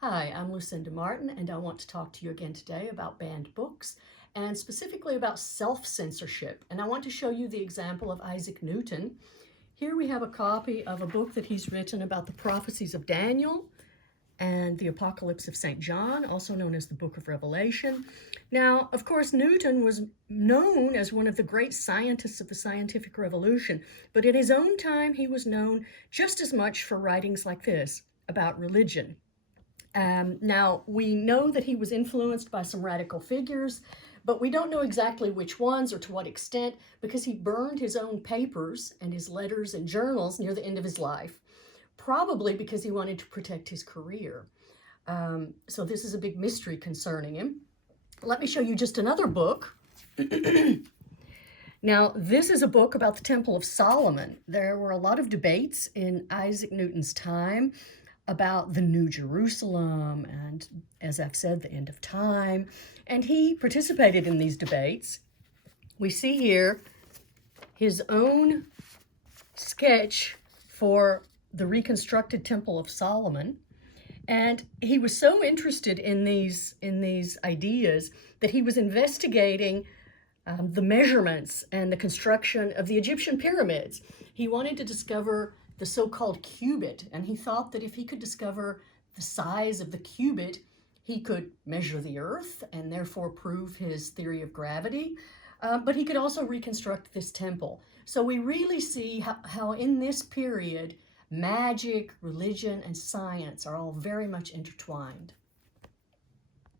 Hi, I'm Lucinda Martin, and I want to talk to you again today about banned books, and specifically about self-censorship. And I want to show you the example of Isaac Newton. Here we have a copy of a book that he's written about the prophecies of Daniel and the Apocalypse of St. John, also known as the Book of Revelation. Now, of course, Newton was known as one of the great scientists of the scientific revolution, but in his own time, he was known just as much for writings like this about religion. Now, we know that he was influenced by some radical figures, but we don't know exactly which ones or to what extent, because he burned his own papers and his letters and journals near the end of his life, probably because he wanted to protect his career. So this is a big mystery concerning him. Let me show you just another book. Now, this is a book about the Temple of Solomon. There were a lot of debates in Isaac Newton's time about the New Jerusalem and, as I've said, the end of time. And he participated in these debates. We see here his own sketch for the reconstructed Temple of Solomon. And he was so interested in these ideas that he was investigating the measurements and the construction of the Egyptian pyramids. He wanted to discover the so-called cubit, and he thought that if he could discover the size of the cubit, he could measure the earth and therefore prove his theory of gravity, but he could also reconstruct this temple. So we really see how in this period, magic, religion, and science are all very much intertwined.